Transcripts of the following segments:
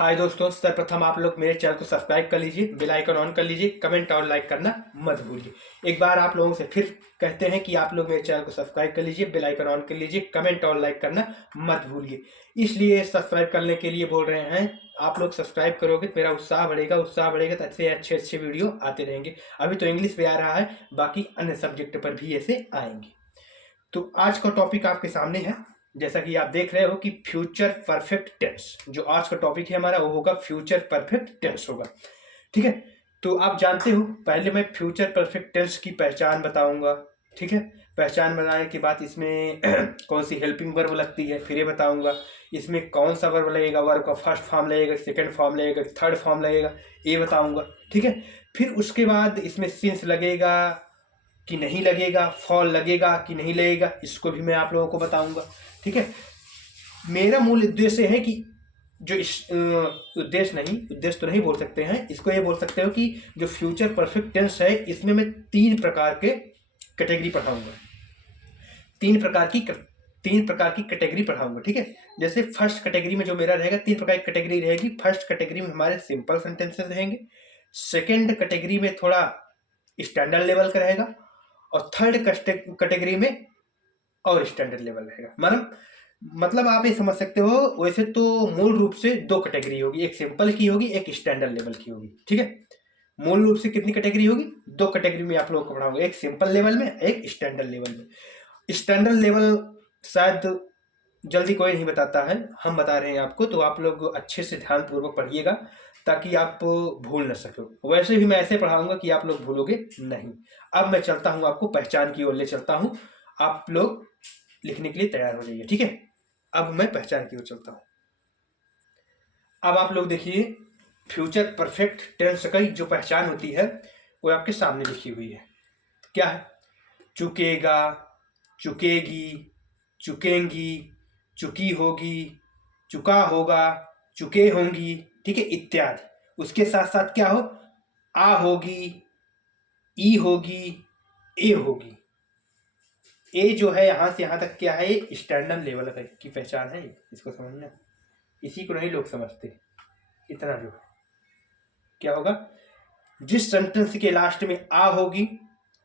हाय दोस्तों, सर्वप्रथम आप लोग मेरे चैनल को सब्सक्राइब कर लीजिए, बेल आइकन ऑन कर लीजिए, कमेंट और लाइक करना मत भूलिए। एक बार आप लोगों से फिर कहते हैं कि आप लोग मेरे चैनल को सब्सक्राइब कर लीजिए, बेल आइकन ऑन कर लीजिए, कमेंट और लाइक करना मत भूलिए। इसलिए सब्सक्राइब करने के लिए बोल रहे हैं। आप लोग सब्सक्राइब करोगे तो मेरा उत्साह बढ़ेगा तो अच्छे अच्छे वीडियो आते रहेंगे। अभी तो इंग्लिश पे आ रहा है, बाकी अन्य सब्जेक्ट पर भी ऐसे आएंगे। तो आज का टॉपिक आपके सामने है, जैसा कि आप देख रहे हो कि फ्यूचर परफेक्ट टेंस। जो आज का टॉपिक है हमारा वो होगा फ्यूचर परफेक्ट टेंस होगा। ठीक है, तो आप जानते हो पहले मैं फ्यूचर परफेक्ट टेंस की पहचान बताऊंगा। ठीक है, पहचान बनाने के बाद इसमें कौन सी हेल्पिंग वर्ब लगती है फिर ये बताऊंगा। इसमें कौन सा वर्ब लगेगा, वर्ब का फर्स्ट फॉर्म लगेगा, सेकंड फॉर्म लगेगा, थर्ड फॉर्म लगेगा, ये बताऊंगा। ठीक है, फिर उसके बाद इसमें सिंस लगेगा कि नहीं लगेगा, फॉल लगेगा कि नहीं लगेगा, इसको भी मैं आप लोगों को बताऊंगा। ठीक है, मेरा मूल उद्देश्य है कि जो उद्देश्य तो नहीं बोल सकते हैं, इसको ये बोल सकते हो कि जो फ्यूचर परफेक्ट टेंस है इसमें मैं तीन प्रकार के कैटेगरी पढ़ाऊंगा। तीन प्रकार की कैटेगरी पढ़ाऊंगा। ठीक है, जैसे फर्स्ट कैटेगरी में जो मेरा रहेगा, तीन प्रकार की कैटेगरी रहेगी। फर्स्ट कैटेगरी में हमारे सिंपल सेंटेंसेस रहेंगे, सेकेंड कैटेगरी में थोड़ा स्टैंडर्ड लेवल का रहेगा, और थर्ड कैटेगरी में और स्टैंडर्ड लेवल रहेगा। मतलब आप ये समझ सकते हो, वैसे तो मूल रूप से दो कैटेगरी होगी, एक सिंपल की होगी, एक स्टैंडर्ड लेवल की होगी। ठीक है, मूल रूप से कितनी कैटेगरी होगी? दो कैटेगरी में आप लोगों को पढ़ाऊंगा, एक सिंपल लेवल में, एक स्टैंडर्ड लेवल में। स्टैंडर्ड लेवल शायद जल्दी कोई नहीं बताता है, हम बता रहे हैं आपको, तो आप लोग अच्छे से ध्यान पूर्वक पढ़िएगा ताकि आप भूल न सको। वैसे भी मैं ऐसे पढ़ाऊंगा कि आप लोग भूलोगे नहीं। अब मैं चलता हूं, आपको पहचान की ओर ले चलता हूं। आप लोग लिखने के लिए तैयार हो जाइए। ठीक है, अब मैं पहचान की ओर चलता हूं। अब आप लोग देखिए, फ्यूचर परफेक्ट टेंस की जो पहचान होती है वो आपके सामने लिखी हुई है। क्या है? चुकेगा, चुकेगी, चुकेंगी, चुकी होगी, चुका होगा, चुके होंगी, ठीक है, इत्यादि। उसके साथ साथ क्या हो? आ होगी, ई होगी, ए होगी। ए जो है यहां से यहां तक क्या है, स्टैंडर्ड लेवल की पहचान है, इसको समझना। इसी को नहीं लोग समझते। इतना जो क्या होगा, जिस सेंटेंस के लास्ट में आ होगी,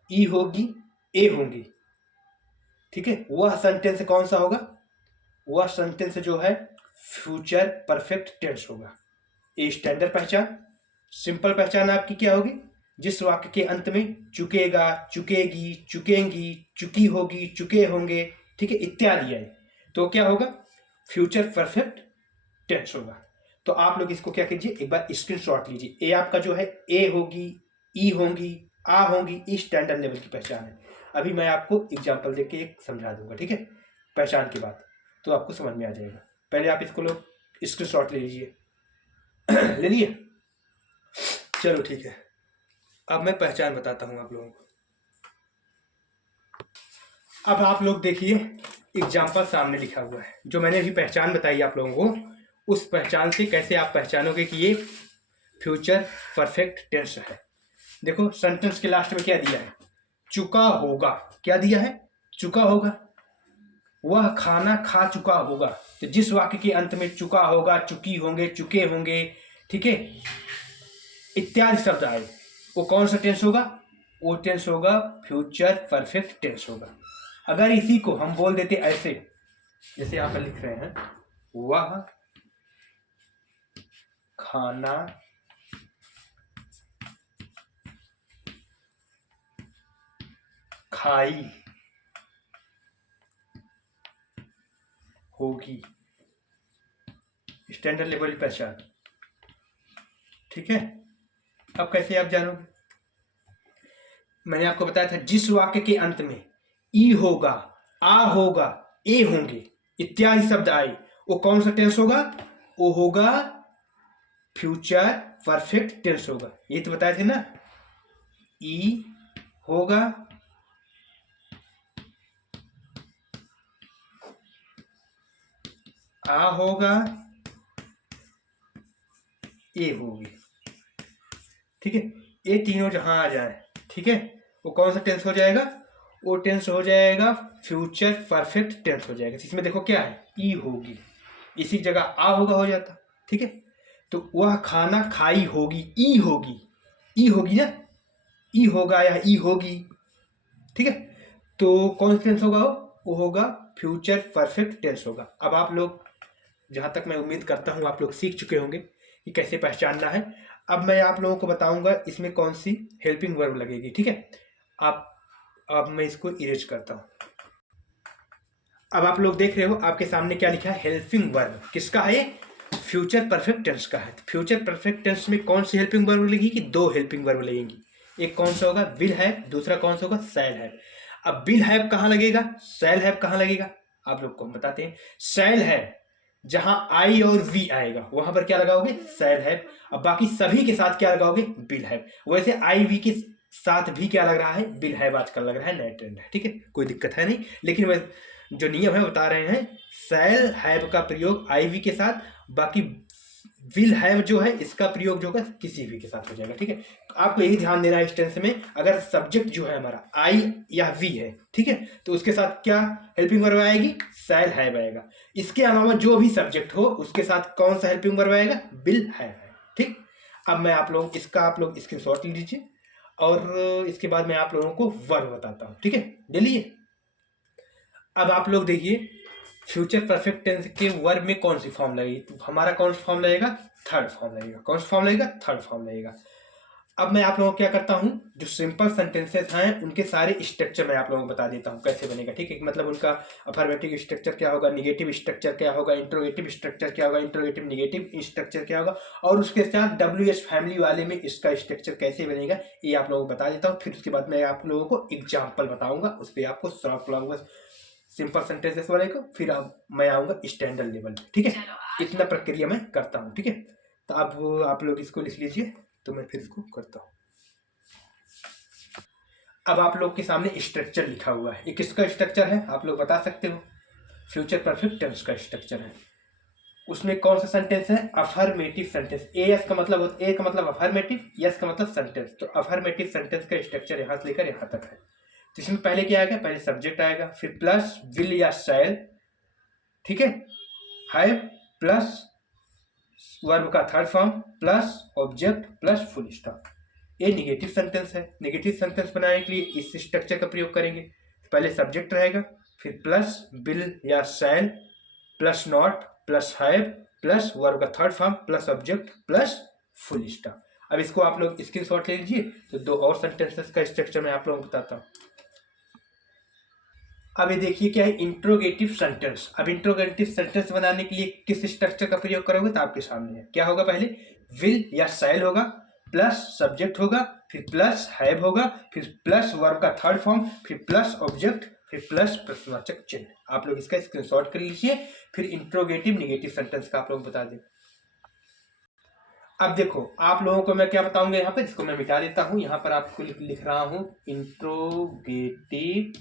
ई होगी, ए होंगी, ठीक है, वह सेंटेंस कौन सा होगा? वह सेंटेंस जो है फ्यूचर परफेक्ट टेंस होगा। ये स्टैंडर्ड पहचान। सिंपल पहचान आपकी क्या होगी? जिस वाक्य के अंत में चुकेगा, चुकेगी, चुकेंगी, चुकी होगी, चुके होंगे, ठीक है, इत्यादि है, तो क्या होगा? फ्यूचर परफेक्ट टेंस होगा। तो आप लोग इसको क्या कीजिए, एक बार स्क्रीनशॉट लीजिए। ए आपका जो है, ए होगी, ई होंगी, आ होंगी, ई स्टैंडर्ड लेवल की पहचान है। अभी मैं आपको एग्जाम्पल देख के एक समझा दूंगा। ठीक है, पहचान की बात तो आपको समझ में आ जाएगा। पहले आप इसको लोग स्क्रीनशॉट ले लीजिए। ले लिए? चलो ठीक है, अब मैं पहचान बताता हूं आप लोगों को। अब आप लोग देखिए, एग्जाम्पल सामने लिखा हुआ है। जो मैंने अभी पहचान बताई आप लोगों को, उस पहचान से कैसे आप पहचानोगे कि ये फ्यूचर परफेक्ट टेंस है। देखो, सेंटेंस के लास्ट में क्या दिया है? चुका होगा। क्या दिया है? चुका होगा। वह खाना खा चुका होगा। तो जिस वाक्य के अंत में चुका होगा, चुकी होंगे, चुके होंगे, ठीक है, इत्यादि शब्द आए, वो कौन सा टेंस होगा? वो टेंस होगा फ्यूचर परफेक्ट टेंस होगा। अगर इसी को हम बोल देते ऐसे, जैसे आप लिख रहे हैं, वह खाना खाई होगी, स्टैंडर्ड लेवल की पहचान। ठीक है, अब कैसे आप जानोगे? मैंने आपको बताया था, जिस वाक्य के अंत में ई होगा, आ होगा, ए होंगे, इत्यादि शब्द आए, वो कौन सा टेंस होगा? वो होगा फ्यूचर परफेक्ट टेंस होगा। ये तो बताए थे ना, ई होगा, आ होगा, ए होगी, ठीक है, ये तीनों जहां आ जाए, ठीक है, वो कौन सा टेंस हो जाएगा? वो टेंस हो जाएगा फ्यूचर परफेक्ट टेंस हो जाएगा। इसमें देखो क्या है, ई होगी, इसी जगह आ होगा हो जाता। ठीक है, तो वह खाना खाई होगी, ई होगी, ई होगी ना, ई होगा या ई होगी, ठीक है। तो कौन सा टेंस होगा वो होगा फ्यूचर परफेक्ट टेंस होगा। अब आप लोग, जहाँ तक मैं उम्मीद करता हूँ आप लोग सीख चुके होंगे कि कैसे पहचानना है। अब मैं आप लोगों को बताऊंगा इसमें कौन सी हेल्पिंग वर्ब लगेगी, ठीक है। अब मैं इसको इरेज करता हूँ। अब आप लोग देख रहे हो आपके सामने क्या लिखा है, हेल्पिंग वर्ब। किसका है ये? फ्यूचर परफेक्ट टेंस का है। फ्यूचर परफेक्ट टेंस में कौन सी हेल्पिंग वर्ब लगेगी? दो हेल्पिंग वर्ब लगेंगी। एक कौन सा होगा? विल हैव, दूसरा कौन सा होगा? Shall have. अब विल हैव कहाँ लगेगा, शैल हैव कहाँ लगेगा, आप लोग को हम बताते हैं। शैल हैव जहां आई और वी आएगा वहां पर क्या लगाओगे? Shall have. अब बाकी सभी के साथ क्या लगाओगे? Will have. वैसे आई वी के साथ भी क्या लग रहा है? विल हैव आजकल लग रहा है, नया ट्रेंड है, ठीक है, कोई दिक्कत है नहीं। लेकिन वह जो नियम है बता रहे हैं, शैल हैव का प्रयोग आई वी के साथ, बाकी विल हैव जो है इसका प्रयोग जो होगा किसी भी के साथ हो जाएगा, ठीक है। आपको यही ध्यान देना है इस टेंस में, अगर सब्जेक्ट जो है हमारा आई या वी है, ठीक है, तो उसके साथ क्या हेल्पिंग वर्ब आएगी? शैल हैव आएगा। इसके अलावा जो भी सब्जेक्ट हो उसके साथ कौन सा हेल्पिंग वर्ब आएगा? विल हैव है, ठीक। अब मैं आप लोग इसका आप लोग स्क्रीनशॉट लीजिए और इसके बाद मैं आप लोगों को वर्ब बताता हूँ, ठीक है, ले लिए। अब आप लोग देखिए फ्यूचर परफेक्ट टेंस के वर्ब में कौन सी फॉर्म लगेगी, तो हमारा कौन सा फॉर्म लगेगा? थर्ड फॉर्म लगेगा। कौन सा फॉर्म लगेगा? थर्ड फॉर्म लगेगा। अब मैं आप लोगों को क्या करता हूं, जो सिंपल सेंटेंसेस हैं उनके सारे स्ट्रक्चर मैं आप लोगों को बता देता हूं कैसे बनेगा, ठीक है। मतलब उनका अफर्मेटिव स्ट्रक्चर क्या होगा, निगेटिव स्ट्रक्चर क्या होगा, इंट्रोगेटिव स्ट्रक्चर क्या होगा, इंट्रोगेटिव निगेटिव स्ट्रक्चर क्या होगा, और उसके साथ WH फैमिली वाले में इसका स्ट्रक्चर कैसे बनेगा ये आप लोगों को बता देता हूँ। फिर उसके बाद मैं आप लोगों को एग्जाम्पल बताऊंगा, उस पर आपको सॉल्व कराऊंगा सिंपल सेंटेंसेस वाले को, फिर मैं आऊंगा स्टैंडर्ड लेवल पे, ठीक है। इतना प्रक्रिया मैं करता हूँ, ठीक है। तो अब आप लोग इसको लिख लीजिए, तो मैं फिर इसको करता हूँ। अब आप लोग के सामने स्ट्रक्चर लिखा हुआ है, ये किसका स्ट्रक्चर है आप लोग बता सकते हो? फ्यूचर परफेक्ट टेंस का स्ट्रक्चर है। उसमें कौन सा सेंटेंस है? Affirmative sentence. ए का मतलब अफर्मेटिव, यस का मतलब सेंटेंस। तो अफर्मेटिव सेंटेंस का स्ट्रक्चर यहाँ से लेकर यहाँ तक है। तो इसमें पहले क्या आएगा? पहले सब्जेक्ट आएगा, फिर प्लस विल या शैल, ठीक है, हैव प्लस वर्ब का third form plus object plus full stop. ये निगेटिव सेंटेंस है। निगेटिव सेंटेंस बनाने के लिए इस स्ट्रक्चर का प्रयोग करेंगे। पहले सब्जेक्ट रहेगा, फिर प्लस विल या shall plus not plus have plus verb का third form plus object plus full stop. अब इसको आप लोग स्क्रीनशॉट ले लीजिए। तो दो और सेंटेंसेस का स्ट्रक्चर मैं आप लोगों को बताता हूँ। अब ये देखिए क्या है, इंट्रोगेटिव सेंटेंस। अब इंट्रोगेटिव सेंटेंस बनाने के लिए किस स्ट्रक्चर का प्रयोग करोगे? तो आपके सामने है, क्या होगा? पहले विल या शैल होगा, प्लस सब्जेक्ट होगा, फिर प्लस हैव होगा, फिर प्लस वर्ब का थर्ड फॉर्म, फिर प्लस ऑब्जेक्ट, फिर प्लस प्रश्नवाचक चिन्ह। आप लोग इसका स्क्रीनशॉट कर लीजिए, फिर इंट्रोगेटिव निगेटिव सेंटेंस का आप लोग बता दें। अब देखो आप लोगों को मैं क्या बताऊंगा यहाँ पर, इसको मैं मिटा देता हूँ। यहाँ पर आपको लिख रहा हूँ इंट्रोगेटिव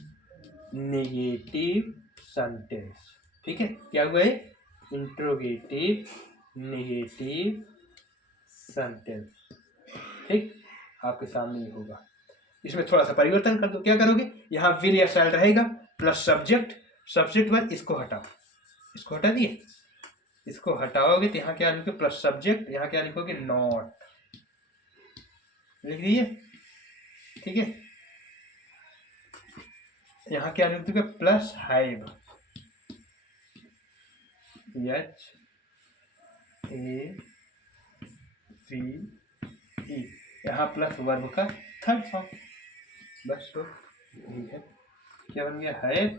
नेगेटिव सेंटेंस, ठीक है। क्या हुआ है? इंट्रोगेटिव नेगेटिव सेंटेंस, ठीक, आपके सामने ही होगा। इसमें थोड़ा सा परिवर्तन कर दो। क्या करोगे? यहाँ विल या शैल रहेगा प्लस सब्जेक्ट वर्ब, इसको हटाओ, इसको हटा दिए। इसको हटाओगे तो यहाँ क्या लिखोगे? प्लस सब्जेक्ट, यहाँ क्या लिखोगे? नॉट, लिख दीजिए, ठीक है। यहाँ क्या लिख दोगे? Plus have, H A V E, यहाँ प्लस वर्ब का थर्ड फॉर्म, बस तो ठीक है। क्या बन गया? Have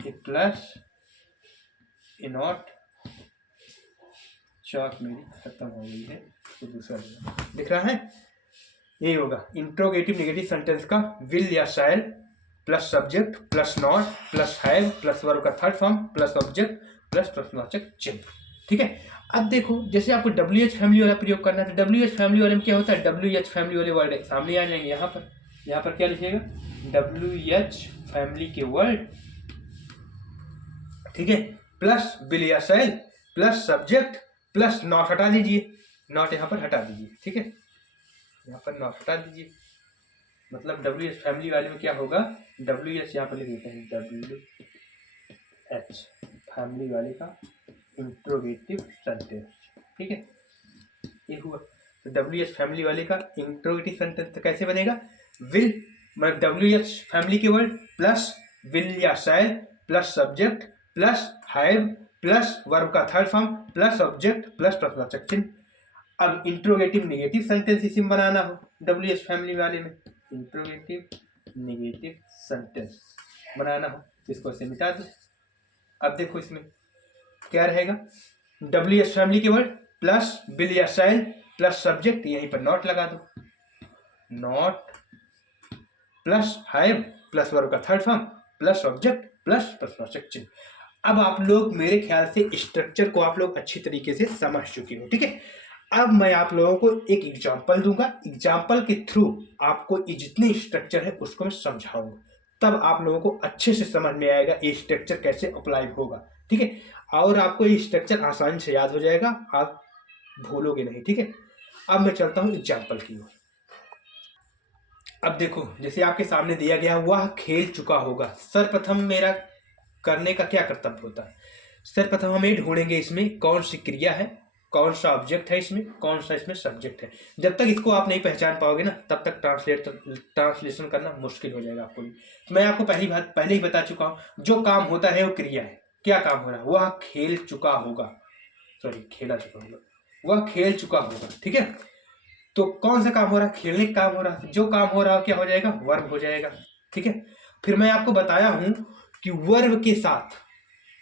a plus a not, chalk मेरी खत्म हो गई है, तो दूसरा दिख रहा है, यही होगा इंट्रोगेटिव नेगेटिव सेंटेंस का। विल या shall plus subject plus not plus have plus verb का third form plus object plus प्रश्नवाचक चिन्ह, ठीक है। अब देखो जैसे आपको WH फैमिली वाला प्रयोग करना है, तो WH फैमिली वाले में क्या होता है? WH फैमिली वाले वर्ड सामने आ जाएंगे। यहाँ पर क्या लिखिएगा? WH फैमिली के वर्ड, ठीक है, प्लस विल या shall plus subject plus not हटा दीजिए, नॉट यहाँ पर हटा दीजिए, ठीक है, यहाँ पर नॉट हटा दीजिए। मतलब WH फैमिली वाले में क्या होगा? WH यहाँ पर लिख देते हैं, WH फैमिली वाले का इंट्रोगेटिव सेंटेंस, ठीक है, ये हुआ। तो WH फैमिली वाले का इंट्रोगेटिव सेंटेंस कैसे बनेगा? विल, मतलब WH फैमिली के वर्ड प्लस विल या shall plus subject plus have plus verb का third form plus object plus प्रश्नवाचक चिन्ह। अब इंट्रोगेटिव नेगेटिव सेंटेंस इसी में बनाना हो WH फैमिली वाले में, इंट्रोगेटिव नेगेटिव सेंटेंस बनाना हो, इसको से मिटा दो। अब देखो इसमें क्या रहेगा, WH फैमिली के वर्ड प्लस विल या शैल प्लस सब्जेक्ट, यहीं पर नॉट लगा दो, not plus have plus verb का third form plus object plus प्रश्नवाचक चिन्ह। अब आप लोग मेरे ख्याल से स्ट्रक्चर को आप लोग अच्छी तरीके से समझ चुके हो, ठीक है। अब मैं आप लोगों को एक एग्जांपल दूंगा, एग्जांपल के थ्रू आपको ये जितनी स्ट्रक्चर है उसको मैं समझाऊंगा, तब आप लोगों को अच्छे से समझ में आएगा ये स्ट्रक्चर कैसे अप्लाई होगा, ठीक है। और आपको ये स्ट्रक्चर आसानी से याद हो जाएगा, आप भूलोगे नहीं, ठीक है। अब मैं चलता हूँ एग्जाम्पल की ओर। अब देखो जैसे आपके सामने दिया गया, वह खेल चुका होगा। सर्वप्रथम मेरा करने का क्या कर्तव्य होता है? सर्वप्रथम हम ये ढूंढेंगे इसमें कौन सी क्रिया है, कौन सा ऑब्जेक्ट है, इसमें कौन सा इसमें सब्जेक्ट है। जब तक इसको आप नहीं पहचान पाओगे ना, तब तक ट्रांसलेशन करना मुश्किल हो जाएगा आपको भी। तो मैं आपको पहले ही बता चुका हूँ, जो काम होता है वो क्रिया है। क्या काम हो रहा है? वह खेल चुका होगा, सॉरी खेला चुका होगा, वह खेल चुका होगा, ठीक है। तो कौन सा काम हो रहा है? खेलने का काम हो रहा है। जो काम हो रहा है क्या हो जाएगा? वर्ब हो जाएगा, ठीक है। फिर मैं आपको बताया हूं कि वर्ब के साथ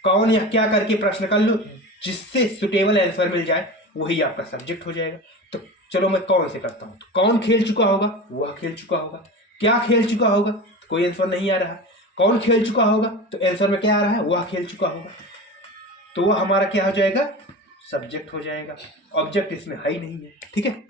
कौन या क्या करके प्रश्न कर लो, जिससे सुटेबल आंसर मिल जाए, वही आपका सब्जेक्ट हो जाएगा। तो चलो मैं कौन से करता हूं। तो कौन खेल चुका होगा? वह खेल चुका होगा। क्या खेल चुका होगा? तो कोई आंसर नहीं आ रहा। कौन खेल चुका होगा? तो आंसर में क्या आ रहा है? वह खेल चुका होगा। तो वह हमारा क्या हो जाएगा? सब्जेक्ट हो जाएगा। ऑब्जेक्ट इसमें है ही नहीं है, ठीक है,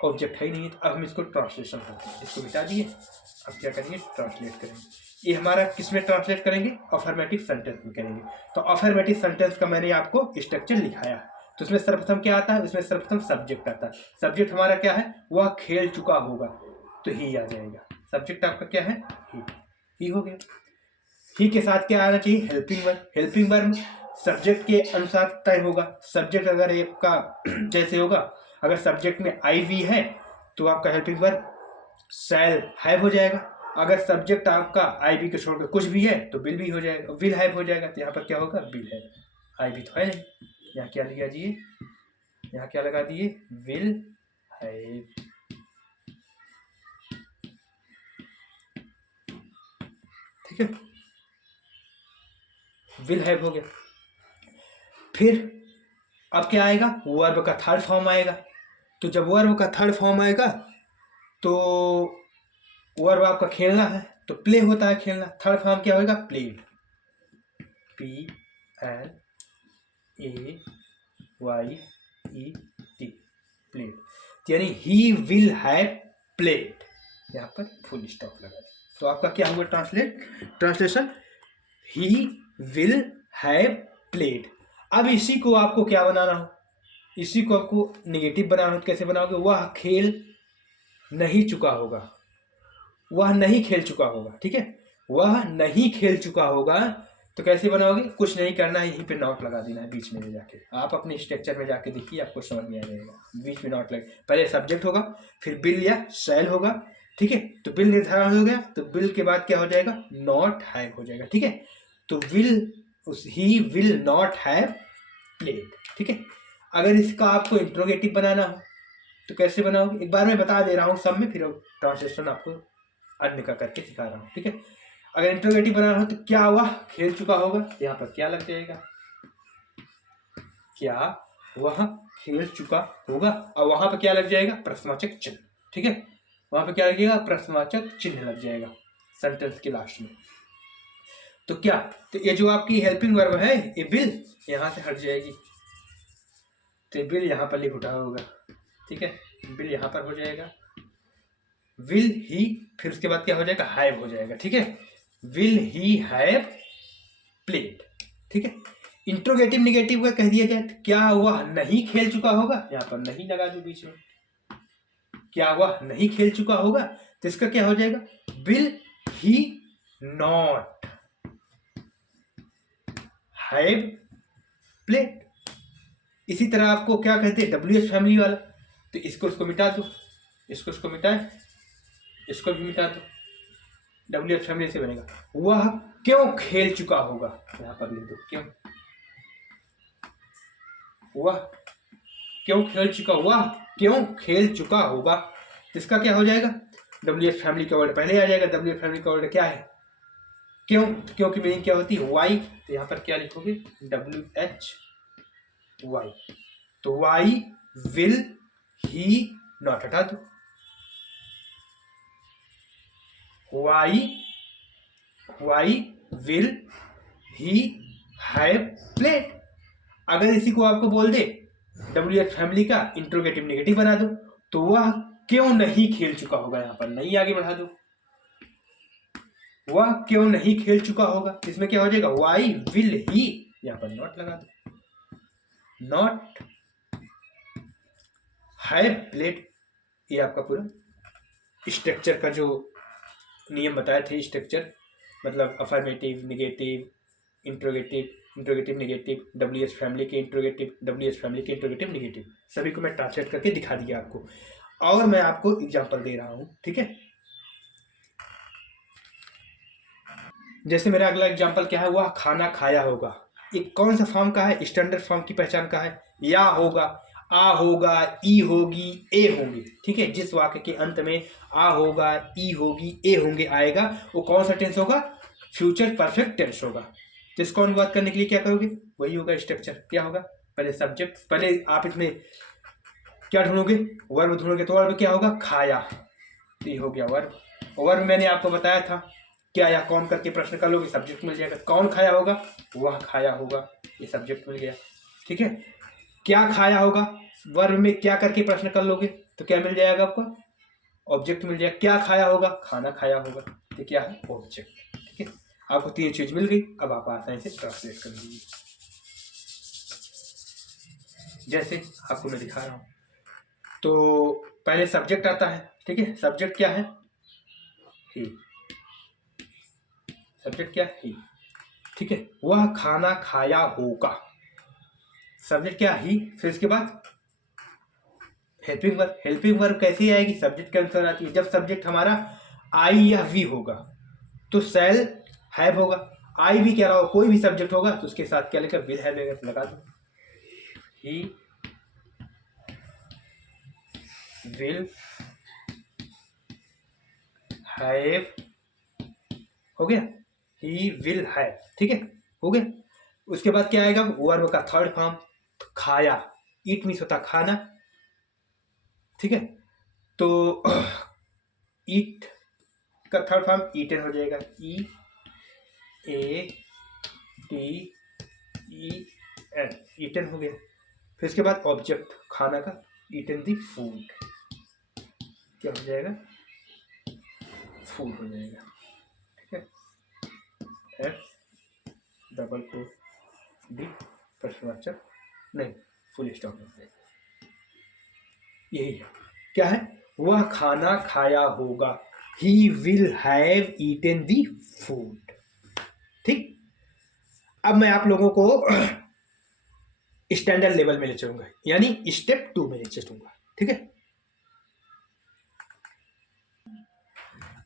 ऑब्जेक्ट है ही नहीं है। तो अब हम इसको ट्रांसलेशन करते हैं, इसको मिटा दिए। अब क्या करेंगे? ट्रांसलेट करेंगे। ये हमारा किसमें ट्रांसलेट करेंगे? अफर्मेटिव सेंटेंस में करेंगे। तो अफर्मेटिव सेंटेंस का मैंने आपको स्ट्रक्चर लिखाया है। तो उसमें सर्वप्रथम क्या आता है? उसमें सर्वप्रथम सब्जेक्ट आता है। सब्जेक्ट हमारा क्या है? वह खेल चुका होगा, तो ही आ जाएगा। सब्जेक्ट आपका क्या है? ही हो गया। ही के साथ क्या आना चाहिए? Helping verb. Helping verb subject के अनुसार तय होगा। सब्जेक्ट अगर आपका जैसे होगा, अगर सब्जेक्ट में IV है तो आपका हेल्पिंग वर्ब शैल हैव हो जाएगा। अगर सब्जेक्ट आपका IV को छोड़कर कुछ भी है तो विल भी हो जाएगा, विल हैव हो जाएगा। तो यहाँ पर क्या होगा? Will have. IV तो है नहीं, यहाँ क्या लगा दिए? यहाँ क्या लगा दिए? विल हैव, ठीक है, विल हैव हो गया। फिर अब क्या आएगा? वर्ब का थर्ड फॉर्म आएगा। तो जब वर्ब का थर्ड फॉर्म आएगा तो वर्ब आपका खेलना है, तो प्ले होता है खेलना। थर्ड फॉर्म क्या होगा? Played, PLAYED, played. यानी ही विल हैव प्लेड, यहाँ पर फुल स्टॉप लगा। तो आपका क्या हुआ translation? He will have played. अब इसी को आपको क्या बनाना हो? इसी को आपको नेगेटिव बनाना हो। कैसे बनाओगे? वह खेल नहीं चुका होगा, वह नहीं खेल चुका होगा, ठीक है, वह नहीं खेल चुका होगा। तो कैसे बनाओगे? कुछ नहीं करना है, यहीं पे नॉट लगा देना है बीच में ले जाके। आप अपने स्ट्रक्चर में जाके देखिए, आपको समझ में आ जाएगा। बीच में नॉट लगे, पहले सब्जेक्ट होगा, फिर विल या शैल होगा, ठीक है। तो विल निर्धारण हो गया, तो विल के बाद क्या हो जाएगा? नॉट हैव हो जाएगा, ठीक है। तो he will not have played, ठीक है। अगर इसका आपको इंट्रोगेटिव बनाना हो तो कैसे बनाओगे? एक बार मैं बता दे रहा हूँ सब में, फिर ट्रांसलेशन आपको अन्य का करके सिखा रहा हूँ, ठीक है। अगर इंट्रोगेटिव बनाना हो तो क्या हुआ? खेल चुका होगा, यहाँ पर क्या लग जाएगा? क्या वह खेल चुका होगा, और वहां पर क्या लग जाएगा? प्रश्नवाचक चिन्ह, ठीक है। वहां पर क्या लगेगा? प्रश्नवाचक चिन्ह लग जाएगा सेंटेंस के लास्ट में। तो क्या, तो ये जो आपकी हेल्पिंग वर्ब है, ये विल यहाँ से हट जाएगी, तो विल यहाँ पर लिख उठा होगा, ठीक है। विल यहाँ पर हो जाएगा, विल ही, फिर उसके बाद क्या हो जाएगा? हैव हो जाएगा, ठीक है। विल ही हैव प्लेड, ठीक है। इंट्रोगेटिव निगेटिव का कह दिया जाए तो क्या वह नहीं खेल चुका होगा? यहाँ पर नहीं लगा दो बीच में। क्या वह नहीं खेल चुका होगा? तो इसका क्या हो जाएगा? Will he not have plate. इसी तरह आपको क्या कहते हैं, WH फैमिली वाला, तो इसको मिटा दो, इसको मिटाए, इसको भी मिटा दो, WH फैमिली से बनेगा वह क्यों खेल चुका होगा। यहां पर लिख दो क्यों, वह क्यों खेल चुका, वह क्यों खेल चुका होगा। इसका क्या हो जाएगा, WH फैमिली का वर्ड पहले आ जाएगा। WH फैमिली का वर्ड क्या है, क्यों। तो क्यों की मीनिंग क्या होती है, वाई। तो यहाँ पर क्या लिखोगे, WH वाई। तो वाई विल ही नॉट, हटा दो, why will he have played. अगर इसी को आपको बोल दे WH फैमिली का इंट्रोगेटिव नेगेटिव बना दो, तो वह क्यों नहीं खेल चुका होगा, यहां पर नहीं आगे बढ़ा दो, वह क्यों नहीं खेल चुका होगा। इसमें क्या हो जाएगा, वाई विल ही, यहां पर नॉट लगा दो, नॉट हैव प्लेड। ये आपका पूरा स्ट्रक्चर का जो नियम बताए थे, स्ट्रक्चर मतलब affirmative, negative, interrogative negative, WH family के इंट्रोगेटिव, WH फैमिली के इंट्रोगेटिव नेगेटिव, सभी को मैं ट्रांसलेट करके दिखा दिया आपको। और मैं आपको एग्जांपल दे रहा हूं, ठीक है। जैसे मेरा अगला एग्जांपल क्या है, वह खाना खाया होगा। एक कौन सा फॉर्म का है, स्टैंडर्ड फॉर्म की पहचान का है। या होगा, आ होगा, ई होगी, ए होंगे, ठीक है। जिस वाक्य के अंत में आ होगा, ई होगी, ए होंगे आएगा, वो कौन सा टेंस होगा, फ्यूचर परफेक्ट टेंस होगा। तो इसको अनुवाद करने के लिए क्या करोगे, वही होगा स्ट्रक्चर। क्या होगा, पहले सब्जेक्ट, पहले आप इसमें क्या ढूंढोगे, वर्ब ढूंढोगे। तो वर्ब क्या होगा, खाया, तो ये हो गया वर्ब। वर्ब मैंने आपको बताया था, क्या या कौन करके प्रश्न कर लोगे, सब्जेक्ट मिल जाएगा। कौन खाया होगा, वह खाया होगा, ये सब्जेक्ट मिल गया, ठीक है। क्या खाया होगा, वर्ब में क्या करके प्रश्न कर लोगे तो क्या मिल जाएगा आपको, ऑब्जेक्ट मिल जाएगा। क्या खाया होगा, खाना खाया होगा, तो क्या है, ऑब्जेक्ट, ठीक है। आपको तीन चीज मिल गई, अब आप आसानी से ट्रांसलेट कर लीजिए। जैसे आपको मैं दिखा रहा हूं, तो पहले सब्जेक्ट आता है, ठीक है। सब्जेक्ट क्या है, ही, सब्जेक्ट क्या है, ही, ठीक है। वह खाना खाया होगा, सब्जेक्ट क्या, ही। फिर इसके बाद हेल्पिंग वर्ब। हेल्पिंग वर्ब कैसे आएगी, सब्जेक्ट के अनुसार आती है। जब सब्जेक्ट हमारा आई या वी होगा तो सेल हैव होगा। आई भी क्या रहा, कोई भी सब्जेक्ट होगा तो उसके साथ क्या लिखा, विल हैव लगा दो, ही विल हैव, हो गया, ही विल हैव, ठीक है, हो गया। उसके बाद क्या आएगा, वर्ब का थर्ड फॉर्म, खाया, ईट मीन्स होता खाना, ठीक है। तो ईट का थर्ड फॉर्म ईटन हो जाएगा, E A T E N, eaten हो गया। फिर इसके बाद ऑब्जेक्ट खाना का, ईटन दी फूड, क्या हो जाएगा, फूड हो जाएगा, ठीक है। एफ डबल ओ डी प्रश्नवाचक नहीं, फुल स्टॉप हो जाएगा। यही है, क्या है, वह खाना खाया होगा, he will have eaten the food, ठीक। अब मैं आप लोगों को स्टैंडर्ड लेवल में ले चलूंगा, यानी स्टेप 2 में ले चलूंगा, ठीक है।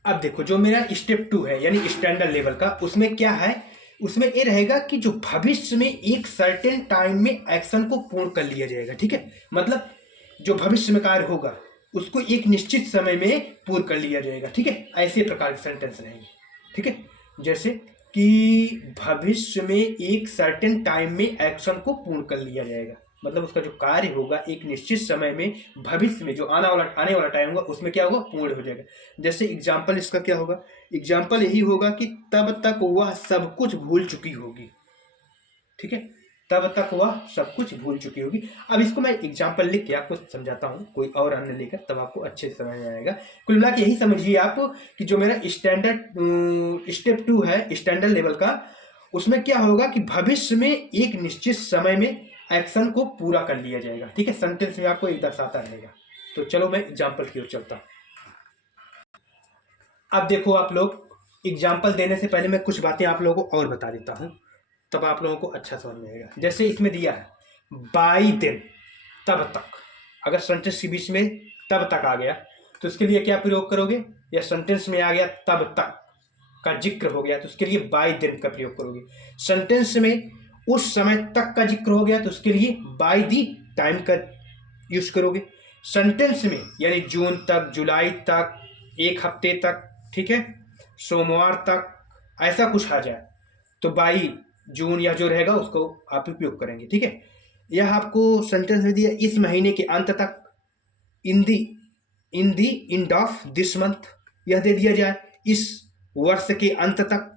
अब देखो, जो मेरा स्टेप 2 है यानी स्टैंडर्ड लेवल का, उसमें क्या है, उसमें ये रहेगा कि जो भविष्य में एक सर्टेन टाइम में एक्शन को पूर्ण कर लिया जाएगा, ठीक है। मतलब जो भविष्य में कार्य होगा उसको एक निश्चित समय में पूर्ण कर लिया जाएगा, ठीक है। ऐसे प्रकार के सेंटेंस रहेंगे, ठीक है। जैसे कि भविष्य में एक सर्टेन टाइम में एक्शन को पूर्ण कर लिया जाएगा, मतलब उसका जो कार्य होगा एक निश्चित समय में, भविष्य में जो आने वाला टाइम होगा उसमें क्या होगा, पूर्ण हो जाएगा। जैसे एग्जाम्पल इसका क्या होगा, एग्जाम्पल यही होगा कि तब तक वह सब कुछ भूल चुकी होगी, ठीक है। तब तक वह सब कुछ भूल चुकी होगी। अब इसको मैं एग्जाम्पल लिख के आपको समझाता हूँ, कोई और अन्य लेकर, तब आपको अच्छे से समझ में आएगा। कुल मिला के यही समझिए आप कि जो मेरा स्टैंडर्ड स्टेप 2 है स्टैंडर्ड लेवल का, उसमें क्या होगा कि भविष्य में एक निश्चित समय में एक्शन को पूरा कर लिया जाएगा, ठीक है। सेंटेंस में आपको एक दर्शाता रहेगा। तो चलो मैं एग्जाम्पल की ओर चलता हूँ। अब देखो आप लोग, एग्जाम्पल देने से पहले मैं कुछ बातें आप लोगों को और बता देता हूँ, तब आप लोगों को अच्छा समझ में आएगा। जैसे इसमें दिया है बाई दिन, तब तक। अगर सेंटेंस के बीच में तब तक आ गया तो उसके लिए क्या प्रयोग करोगे, या सेंटेंस में आ गया तब तक का जिक्र हो गया तो उसके लिए बाई दिन का प्रयोग करोगे। सेंटेंस में उस समय तक का जिक्र हो गया तो उसके लिए बाई दी टाइम का यूज करोगे। सेंटेंस में यानी जून तक, जुलाई तक, एक हफ्ते तक, ठीक है, सोमवार तक, ऐसा कुछ आ जाए तो बाई जून या जो रहेगा उसको आप उपयोग करेंगे। ठीक है, यह आपको सेंटेंस में दिया इस महीने के अंत तक, इन दी एंड ऑफ दिस मंथ, यह दे दिया जाए इस वर्ष के अंत तक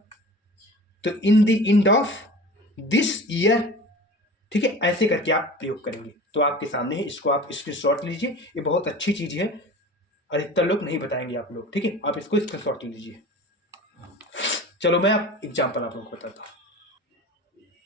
तो इन दी एंड ऑफ दिस ईयर। ठीक है, ऐसे करके आप प्रयोग करेंगे। तो आपके सामने है, इसको आप स्क्रीनशॉट लीजिए, ये बहुत अच्छी चीज है, अधिकतर लोग नहीं बताएंगे आप लोग। ठीक है, आप इसको स्क्रीनशॉट लीजिए। चलो मैं आप एग्जाम्पल आप लोग को बताता हूँ।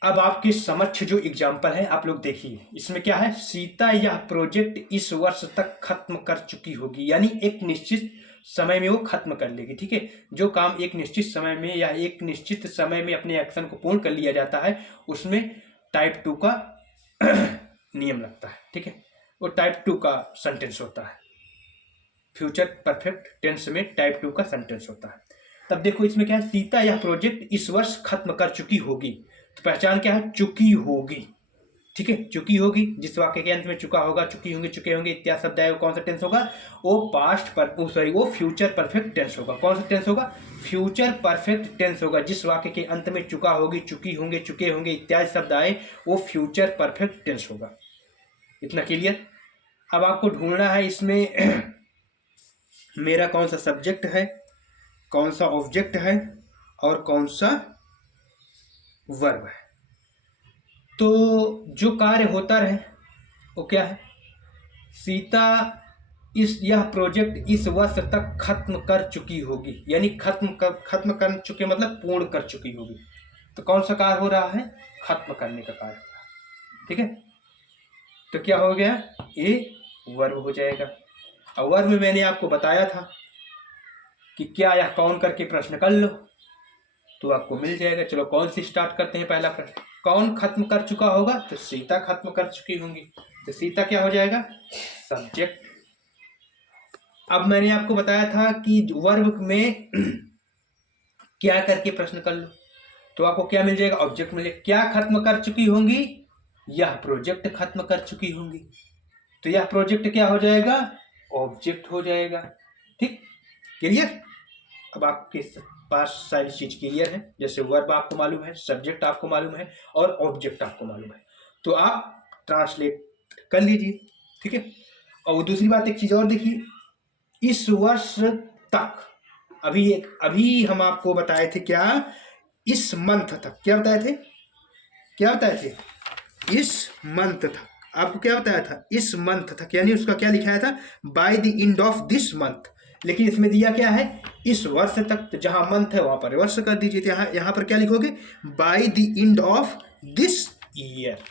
अब आपके समक्ष जो एग्जाम्पल है आप लोग देखिए, इसमें क्या है, सीता यह प्रोजेक्ट इस वर्ष तक खत्म कर चुकी होगी, यानी एक निश्चित समय में वो खत्म कर लेगी। ठीक है, जो काम एक निश्चित समय में या एक निश्चित समय में अपने एक्शन को पूर्ण कर लिया जाता है उसमें टाइप 2 का नियम लगता है। ठीक है, वो टाइप 2 का सेंटेंस होता है, फ्यूचर परफेक्ट टेंस में टाइप 2 का सेंटेंस होता है। तब देखो इसमें क्या है, सीता यह प्रोजेक्ट इस वर्ष खत्म कर चुकी होगी, तो पहचान क्या है, चुकी होगी। ठीक है, चुकी होगी, जिस वाक्य के अंत में चुका होगा, चुकी होंगे, चुके होंगे इत्यादि शब्द है, वो कौन सा टेंस होगा, वो पास्ट पर वो फ्यूचर परफेक्ट टेंस होगा। कौन सा टेंस होगा, फ्यूचर परफेक्ट टेंस होगा। जिस वाक्य के अंत में चुका होगी, चुकी होंगे, चुके होंगे इत्यादि शब्द आए वो फ्यूचर परफेक्ट टेंस होगा। इतना क्लियर। अब आपको ढूंढना है इसमें मेरा कौन सा सब्जेक्ट है, कौन सा ऑब्जेक्ट है और कौन सा वर्ब है। तो जो कार्य होता रहे वो क्या है, सीता यह प्रोजेक्ट इस वर्ष तक खत्म कर चुकी होगी, यानी खत्म कर चुके मतलब पूर्ण कर चुकी होगी। तो कौन सा कार्य हो रहा है, खत्म करने का कार्य हो रहा है। ठीक है, तो क्या हो गया, ये वर्ब हो जाएगा। और वर्ब में मैंने आपको बताया था कि क्या या कौन करके प्रश्न कर लो तो आपको मिल जाएगा। चलो कौन सी स्टार्ट करते हैं। पहला प्रश्न, कौन खत्म कर चुका होगा, तो सीता खत्म कर चुकी होंगी, तो सीता क्या हो जाएगा, सब्जेक्ट। अब मैंने आपको बताया था कि वर्ब में क्या करके प्रश्न कर लो तो आपको क्या मिल जाएगा, ऑब्जेक्ट मिलेगा। क्या खत्म कर चुकी होंगी, यह प्रोजेक्ट खत्म कर चुकी होंगी, तो यह प्रोजेक्ट क्या हो जाएगा, ऑब्जेक्ट हो जाएगा। ठीक, क्लियर। अब आपके पास सारी चीज क्लियर है, जैसे वर्ब आपको मालूम है, सब्जेक्ट आपको मालूम है और ऑब्जेक्ट आपको मालूम है, तो आप ट्रांसलेट कर लीजिए। ठीक है, और दूसरी बात एक चीज और देखिए, इस वर्ष तक, अभी हम आपको बताए थे क्या, इस मंथ तक, क्या बताए थे, इस मंथ तक। आपको क्या बताया था, इस मंथ तक, यानी उसका क्या लिखाया था, by the end of this month. लेकिन इसमें दिया क्या है, इस वर्ष तक, तो जहां मंथ है वहां पर वर्ष कर दीजिए। यहां पर क्या लिखोगे, by the end of this year.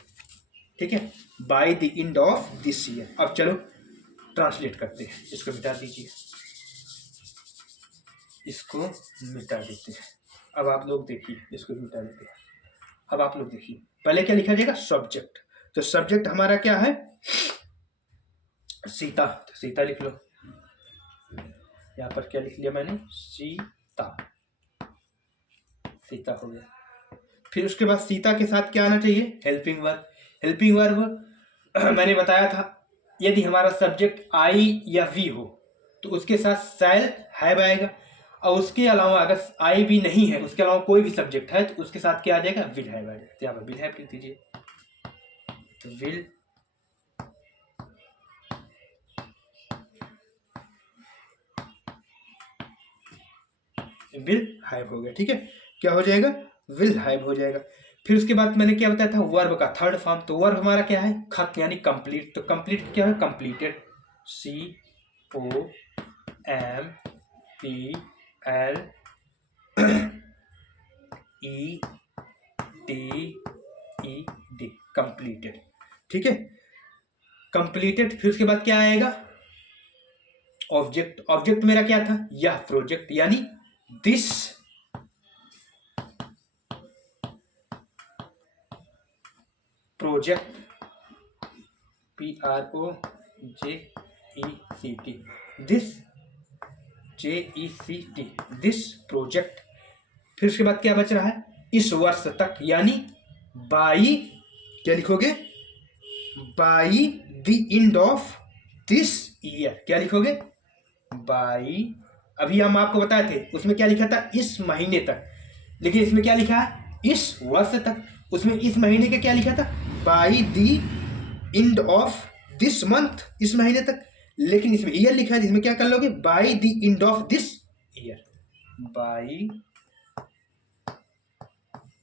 ठीक है, by the end of this year. अब चलो ट्रांसलेट करते हैं, इसको मिटा दीजिए, इसको मिटा देते हैं। अब आप लोग देखिए, इसको मिटा देते हैं। अब आप लोग देखिए, पहले क्या लिखा जाएगा, सब्जेक्ट। तो सब्जेक्ट हमारा क्या है, सीता, तो सीता लिख लो। यहां पर क्या लिख लिया मैंने, सीता, सीता हो गया। फिर उसके बाद सीता के साथ क्या आना चाहिए, हेल्पिंग वर्ब। हेल्पिंग वर्ब मैंने बताया था, यदि हमारा सब्जेक्ट आई या वी हो तो उसके साथ शैल हैव आएगा, और उसके अलावा अगर आई भी नहीं है, उसके अलावा कोई भी सब्जेक्ट है तो उसके साथ क्या आ जाएगा, विल हैव आएगा। तो यहाँ पर विल हैव लिख दीजिए, तो विल हैव हो गया। ठीक है, क्या हो जाएगा, विल हैव हो जाएगा। फिर उसके बाद मैंने क्या बताया था, वर्ब का थर्ड फॉर्म। तो वर्ब हमारा क्या है, खत्म यानी कंप्लीट। तो कंप्लीट क्या है, कंप्लीटेड, COMPLETED, कंप्लीटेड। ठीक है, कंप्लीटेड। फिर उसके बाद क्या आएगा, ऑब्जेक्ट। ऑब्जेक्ट मेरा क्या था, यह प्रोजेक्ट, यानी this project, PROJECT, this, JECT, this project. फिर उसके बाद क्या बच रहा है, इस वर्ष तक, यानी बाई, क्या लिखोगे, by the end of this year. क्या लिखोगे, बाई, अभी हम आपको बताए थे उसमें क्या लिखा था, इस महीने तक, लेकिन इसमें क्या लिखा है, इस वर्ष तक। उसमें इस महीने का क्या लिखा था, by the end of this month, इस महीने तक, लेकिन इसमें ईयर लिखा है, इसमें क्या कर लोगे, by the end of this year, by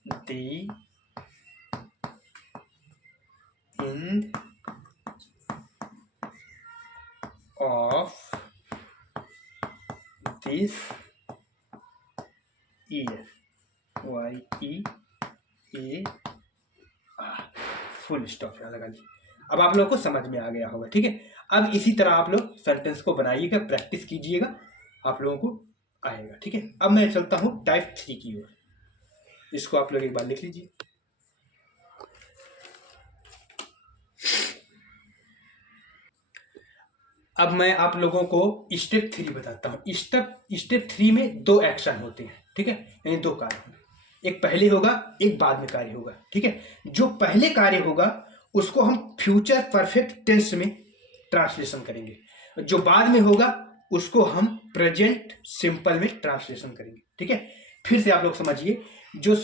the end of this year, YEA, full stop यहाँ लगा ली। अब आप लोगों को समझ में आ गया होगा, ठीक है। अब इसी तरह आप लोग सेंटेंस को बनाइएगा, प्रैक्टिस कीजिएगा, आप लोगों को आएगा, ठीक है। अब मैं चलता हूँ टाइप 3 की ओर, इसको आप लोग एक बार लिख लीजिए। अब मैं आप लोगों को स्टेप 3 बताता हूँ। स्टेप 3 में 2 एक्शन होते हैं, ठीक है, यानी 2 कार्य होंगे, एक पहले होगा, एक बाद में कार्य होगा, ठीक है। जो पहले कार्य होगा उसको हम फ्यूचर परफेक्ट टेंस में ट्रांसलेशन करेंगे, जो बाद में होगा उसको हम प्रेजेंट सिंपल में ट्रांसलेशन करेंगे, ठीक है। फिर से आप लोग समझिए, जो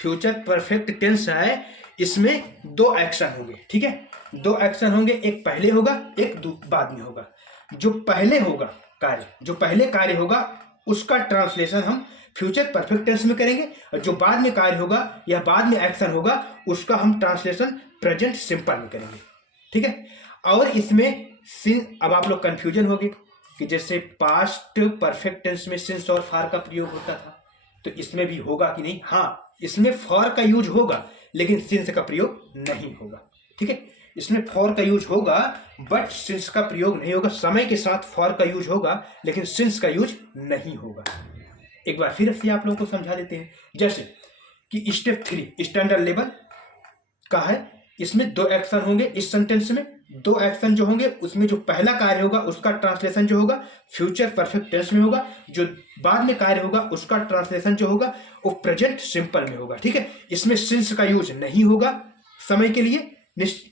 फ्यूचर परफेक्ट टेंस है इसमें 2 एक्शन होंगे, ठीक है, 2 एक्शन होंगे, एक पहले होगा, एक बाद में होगा। जो पहले होगा कार्य, जो पहले कार्य होगा उसका ट्रांसलेशन हम फ्यूचर परफेक्ट टेंस में करेंगे, और जो बाद में कार्य होगा या बाद में एक्शन होगा उसका हम ट्रांसलेशन प्रेजेंट सिंपल में करेंगे, ठीक है। और इसमें अब आप लोग कंफ्यूजन होगी कि जैसे पास्ट परफेक्ट टेंस में सिंस और फार का प्रयोग होता था, तो इसमें भी होगा कि नहीं, हाँ, इसमें फॉर का यूज होगा लेकिन सिंस का प्रयोग नहीं होगा, ठीक है। इसमें फॉर का यूज होगा बट सिंस का प्रयोग नहीं होगा, समय के साथ फॉर का यूज होगा लेकिन सिंस का यूज नहीं होगा। एक बार फिर से आप लोगों को समझा देते हैं, जैसे कि स्टेप 3 स्टैंडर्ड लेवल का है, इसमें 2 एक्शन होंगे, इस सेंटेंस में 2 एक्शन जो होंगे उसमें जो पहला कार्य होगा उसका ट्रांसलेशन जो होगा फ्यूचर परफेक्ट टेंस में होगा, जो बाद में कार्य होगा उसका ट्रांसलेशन जो होगा वो प्रेजेंट सिंपल में होगा, ठीक है। इसमें सिंस का यूज नहीं होगा समय के लिए,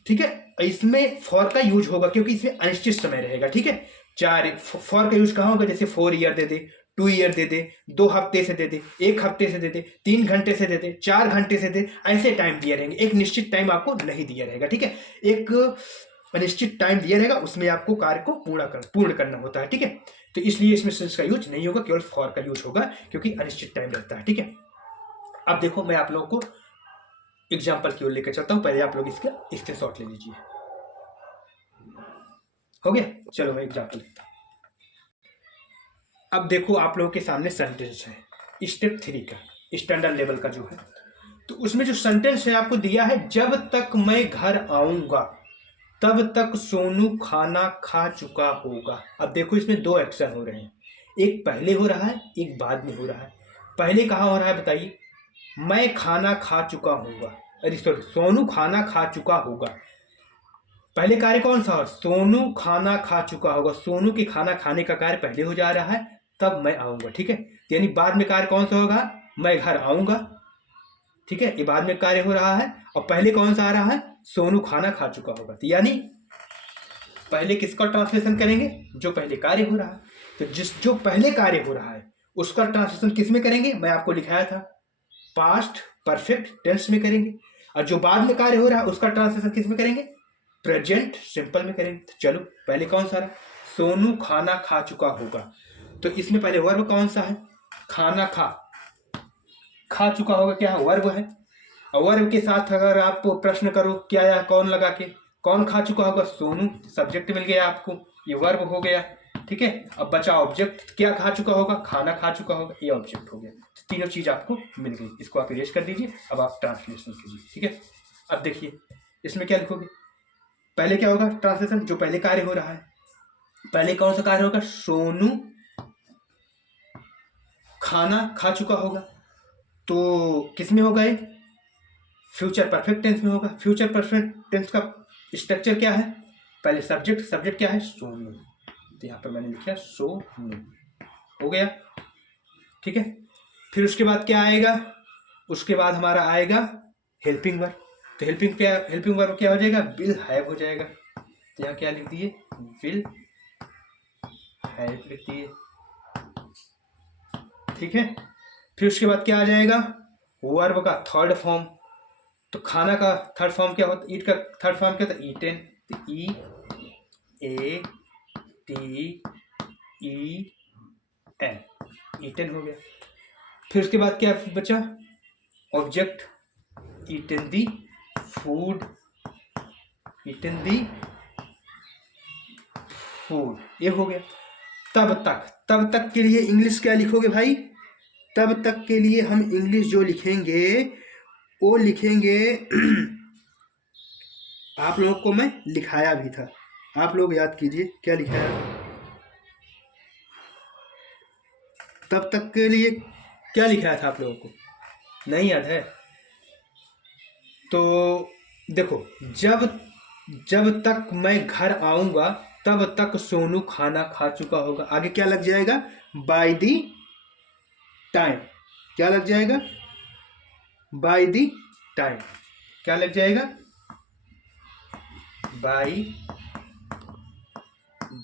ठीक है। इसमें फॉर का यूज होगा क्योंकि इसमें अनिश्चित समय रहेगा, ठीक है। फॉर का यूज कहाँ होगा, जैसे 4 ईयर दे दे, 2 ईयर दे दे, 2 हफ्ते से दे दे, 1 हफ्ते से दे दे, 3 घंटे से दे दे, 4 घंटे से दे, ऐसे टाइम दिए रहेंगे, एक निश्चित टाइम आपको नहीं दिया रहेगा, ठीक है। एक अनिश्चित टाइम दिया रहेगा, उसमें आपको कार्य को पूर्ण करना होता है, ठीक है। तो इसलिए इसमें सिंस का यूज नहीं होगा, केवल फॉर का यूज होगा क्योंकि अनिश्चित टाइम रहता है, ठीक है। अब देखो मैं आप लोगों को एग्जाम्पल की ओर लेकर चलता हूं, पहले आप लोग इसका स्क्रीनशॉट ले लीजिए। हो गया, चलो मैं एग्जाम्पल लेता हूं। अब देखो आप लोगों के सामने सेंटेंस है स्टेप 3 का, स्टैंडर्ड लेवल का जो है, तो उसमें जो सेंटेंस है आपको दिया है, जब तक मैं घर आऊंगा तब तक सोनू खाना खा चुका होगा। अब देखो इसमें 2 एक्शन हो रहे हैं, एक पहले हो रहा है, एक बाद में हो रहा है। पहले कहाँ हो रहा है बताइए, मैं खाना खा चुका होगा, अरे सॉरी, सोनू खाना खा चुका होगा। पहले कार्य कौन सा, सोनू खाना खा चुका होगा, सोनू के खाना खाने का कार्य पहले हो जा रहा है, तब मैं आऊंगा, ठीक है। यानी बाद में कार्य कौन सा होगा, मैं घर आऊंगा, ठीक है, ये बाद में कार्य हो रहा है, और पहले कौन सा आ रहा है, सोनू खाना खा चुका होगा। तो यानी पहले किसका ट्रांसलेशन करेंगे, जो पहले कार्य हो रहा है, तो जो पहले कार्य हो रहा है उसका ट्रांसलेशन किस में करेंगे, मैं आपको लिखाया था पास्ट परफेक्ट टेंस में करेंगे, और जो बाद में कार्य हो रहा है उसका ट्रांसलेशन किस में करेंगे, प्रेजेंट सिंपल में करेंगे। तो चलो पहले कौन सा रहा, सोनू खाना खा चुका होगा, तो इसमें पहले वर्ब कौन सा है, खाना खा चुका होगा, क्या है, वर्ब है। और वर्ब के साथ अगर आप प्रश्न करो क्या या कौन लगा के, कौन खा चुका होगा, सोनू, सब्जेक्ट मिल गया आपको, ये वर्ब हो गया, ठीक है। अब बचा ऑब्जेक्ट, क्या खा चुका होगा, खाना खा चुका होगा, ये ऑब्जेक्ट हो गया। तीनों चीज आपको मिल गई, इसको आप इरेज कर दीजिए, अब आप ट्रांसलेशन कीजिए, ठीक है। अब देखिए इसमें क्या लिखोगे, पहले क्या होगा ट्रांसलेशन, जो पहले कार्य हो रहा है, पहले कौन सा कार्य होगा, सोनू खाना खा चुका होगा, तो किसमें होगा ये, फ्यूचर परफेक्ट टेंस में होगा। फ्यूचर परफेक्ट टेंस का स्ट्रक्चर क्या है? पहले सब्जेक्ट, सब्जेक्ट क्या है? सोनू। तो यहाँ पर मैंने लिखा सोनू, हो गया, ठीक है। फिर उसके बाद क्या आएगा? उसके बाद हमारा आएगा हेल्पिंग वर्ब। तो हेल्पिंग वर्ब क्या हो जाएगा? विल हैव हो जाएगा। तो यहाँ क्या लिख दिए? विल हैव लिख दिए, ठीक है। फिर उसके बाद क्या आ जाएगा? वर्ब का थर्ड फॉर्म। तो खाना का थर्ड फॉर्म क्या होता? ईट का थर्ड फॉर्म क्या होता? ईटेन। तो E A T E N, eaten हो गया। फिर उसके बाद क्या बचा? Object, eaten the food, eaten the food, ये हो गया। तब तक के लिए इंग्लिश क्या लिखोगे भाई? तब तक के लिए हम इंग्लिश जो लिखेंगे वो लिखेंगे आप लोगों को मैं लिखाया भी था, आप लोग याद कीजिए क्या लिखाया था। तब तक के लिए क्या लिखाया था आप लोगों को, नहीं याद है? तो देखो, जब तक मैं घर आऊंगा तब तक सोनू खाना खा चुका होगा। आगे क्या लग जाएगा? By the time. क्या लग जाएगा? By the time. क्या लग जाएगा? By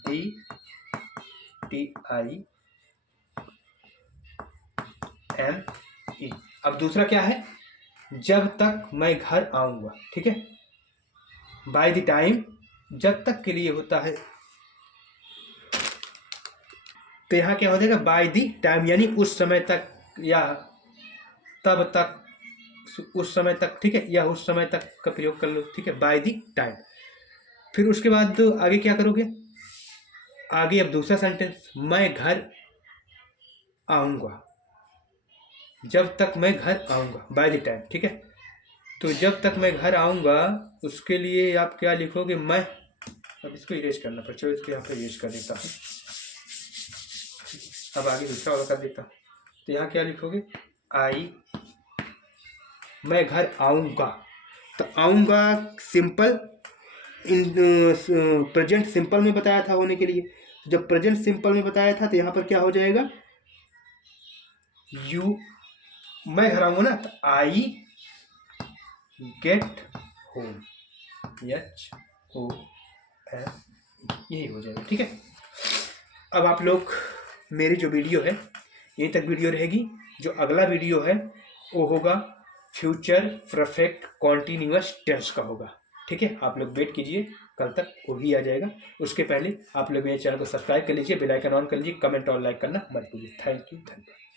the TIME। अब दूसरा क्या है? जब तक मैं घर आऊंगा, ठीक है। बाय द टाइम जब तक के लिए होता है, तो यहाँ क्या हो जाएगा? बाय द टाइम, यानी उस समय तक या तब तक, उस समय तक, ठीक है, या उस समय तक का प्रयोग कर लो, ठीक है, बाय द टाइम। फिर उसके बाद आगे क्या करोगे? आगे अब दूसरा सेंटेंस, मैं घर आऊंगा, जब तक मैं घर आऊंगा, बाय द टाइम, ठीक है। तो जब तक मैं घर आऊंगा उसके लिए आप क्या लिखोगे? मैं, अब इसको इरेज करना पड़ेगा, चलो इसको यहाँ पे इरेज कर देता हूँ। अब आगे दूसरा वाला कर देता हूँ। तो यहाँ क्या लिखोगे? मैं घर आऊंगा। तो आऊंगा सिंपल प्रेजेंट सिंपल में बताया था होने के लिए। जब प्रेजेंट सिंपल में बताया था तो यहाँ पर क्या हो जाएगा? मैं घर आऊंगा ना, तो आई गेट होम, HOM, यही हो जाएगा, ठीक है। अब आप लोग मेरी जो वीडियो है यहीं तक वीडियो रहेगी। जो अगला वीडियो है वो होगा फ्यूचर परफेक्ट कॉन्टिन्यूअस टेंस का होगा, ठीक है। आप लोग वेट कीजिए, कल तक वो भी आ जाएगा। उसके पहले आप लोग मेरे चैनल को सब्सक्राइब कर लीजिए, बेल आइकन ऑन कर लीजिए, कमेंट और लाइक करना मत भूलिए। थैंक यू, धन्यवाद।